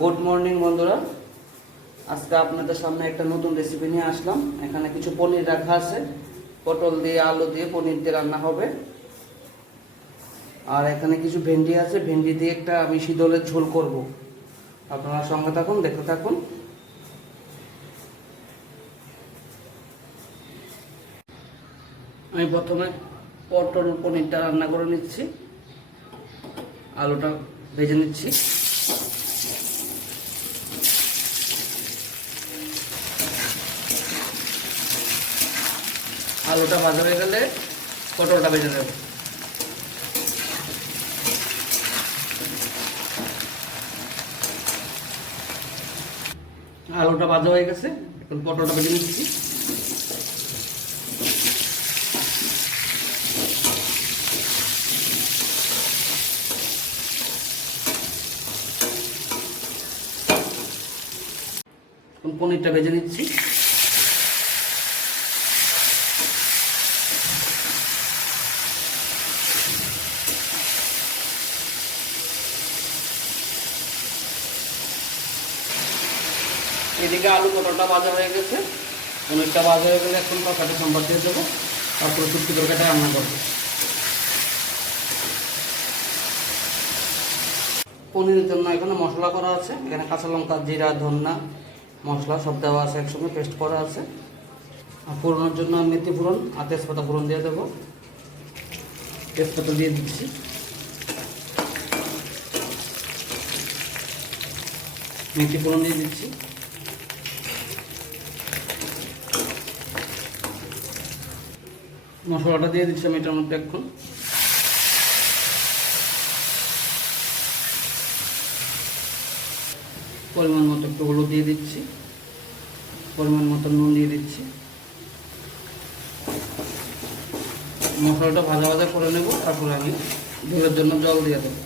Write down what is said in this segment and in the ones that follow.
Good morning বন্ধুরা। আজকে আপনাদের সামনে একটা নতুন রেসিপি নিয়ে আসলাম। এখানে কিছু পনির রাখা আছে। পটল দিয়ে, আলু দিয়ে পনির দিয়ে রান্না হবে। আর এখানে কিছু ভেন্ডি আছে। ভেন্ডি দিয়ে একটা আমি শীতলের ঝোল করব। আপনারা সঙ্গে থাকুন, দেখতে থাকুন। আমি প্রথমে পটল, পনিরটা রান্না করে নিচ্ছি। আলুটা ভেজে নিচ্ছি। আলুটা ভাজা হয়ে গেলে পটলটা ভেজে দেব আলুটা ভাজা হয়ে গেছে, এখন পটলটা ভেজে নিচ্ছি। পনিরটা ভেজে নিচ্ছি। এদিকে আলু পটলটা ভাজা হয়ে গেছে। পনিরটা ভাজা হয়ে গেলে এখন তরকারি সম্বাদ দিয়ে দেবো। তারপরে শুটকি তরকারিটা রান্না করব। পনিরের জন্য এখানে মশলা করা আছে। এখানে কাঁচা লঙ্কা, জিরা, ধন্না, মশলা সব দেওয়া আছে একসঙ্গে, পেস্ট করা আছে। আর ফোড়নের জন্য মেথি ফোড়ন আর তেজপাতা ফোড়ন দিয়ে দেবো। তেজপাতা দিয়ে দিচ্ছি। মেথি ফোড়ন দিয়ে দিচ্ছি। মশলাটা দিয়ে দিচ্ছি আমি এটার মধ্যে এখন। পরিমাণ মতো একটু হলুদ দিয়ে দিচ্ছি। পরিমাণ মতো নুন দিয়ে দিচ্ছি। মশলাটা ভাজা ভাজা করে নেব, তারপরে আমি ঝোলের জন্য জল দিয়ে দেবো।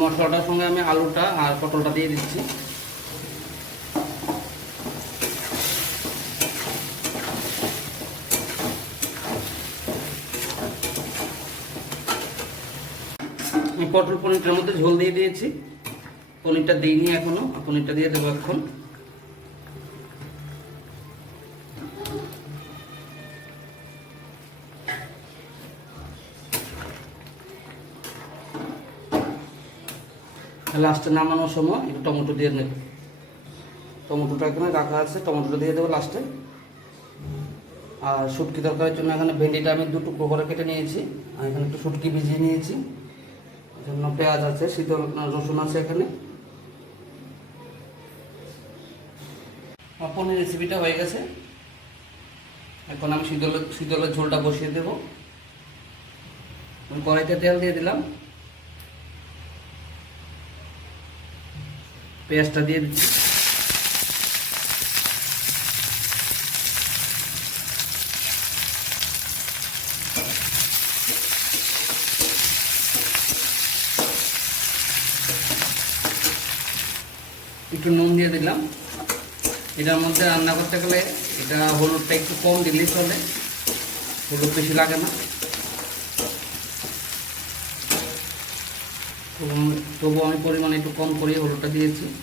মশলাটার সঙ্গে আমি আলুটা আর পটলটা দিয়ে দিচ্ছি। পটল পনিরটার মধ্যে ঝোল দিয়ে দিয়েছি। পনিরটা দিইনি এখনও পনিরটা দিয়ে দেবো এখন। লাস্টে নামানোর সময় একটু টমেটো দিয়ে নেব। টমেটোটা এখানে রাখা আছে, টমেটোটা দিয়ে দেবো লাস্টে আর শুটকি তরকারির জন্য এখানে ভেন্ডিটা আমি দু টুকরো করে কেটে নিয়েছি, আর এখানে একটু শুটকি ভিজিয়ে নিয়েছি। জন্য পেঁয়াজ আছে শীতল রসুন আছে এখানে। পনির রেসিপিটা হয়ে গেছে। এখন আমি শীতলের শীতলের ঝোলটা বসিয়ে দেবো। কড়াইতে তেল দিয়ে দিলাম। পেঁয়াজটা দিয়ে দিচ্ছি। একটু নুন দিয়ে দিলাম। এটার মধ্যে রান্না করতে গেলে এটা হলুদটা একটু কম দিলেই চলে। হলুদ বেশি লাগে না। তবু- আমি পরিমাণে একটু কম করে হলুদটা দিয়েছি।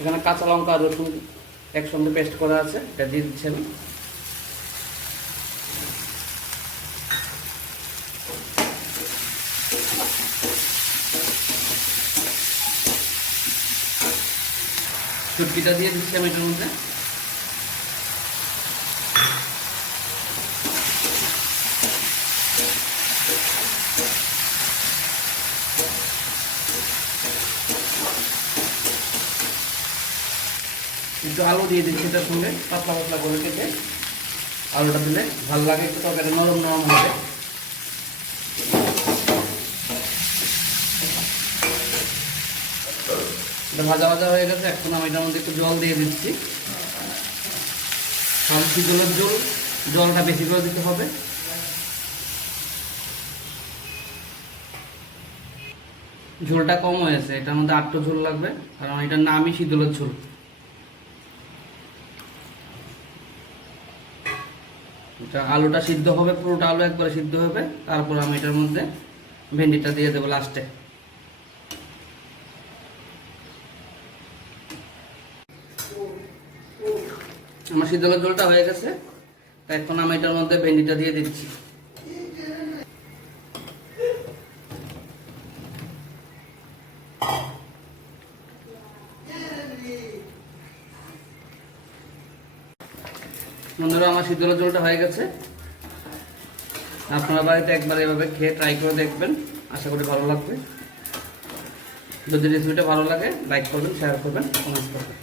এখানে কাঁচা লঙ্কা, রসুন একসঙ্গে পেস্ট করা আছে এটা দিয়ে দিচ্ছি আমি চুটকিটা দিয়ে দিচ্ছি আমি এটার মধ্যে। একটু আলু দিয়ে দিচ্ছি এটার সঙ্গে পাতলা পাতলা করে কেটে। আলুটা দিলে ভালো লাগে, একটু তরকারি নরম নরম হবে। এটা ভাজা ভাজা হয়ে গেছে, এখন আমি এটার মধ্যে একটু জল দিয়ে দিচ্ছি। সব শীতলের জল, জলটা বেশি করে দিতে হবে। ঝোলটা কম হয়েছে, এটার মধ্যে আটটো ঝোল লাগবে, কারণ এটার নামই শীতলের ঝোল। এটা আলুটা সিদ্ধ হবে, পুরোটা আলু একবারে সিদ্ধ হবে, তারপর আমি এটার মধ্যে ভেন্ডিটা দিয়ে দেবো লাস্টে আমার সিদ্ধ জলটা হয়ে গেছে এখন আমি এটার মধ্যে ভেন্ডিটা দিয়ে দিচ্ছি। বন্ধুরা, আমার শীতলা জলটা হয়ে গেছে। আপনারা বাড়িতে একবার এভাবে খেয়ে ট্রাই করে দেখবেন। আশা করি ভালো লাগবে। যদি রেসিপিটা ভালো লাগে লাইক করবেন শেয়ার করবেন কমেন্ট করবেন।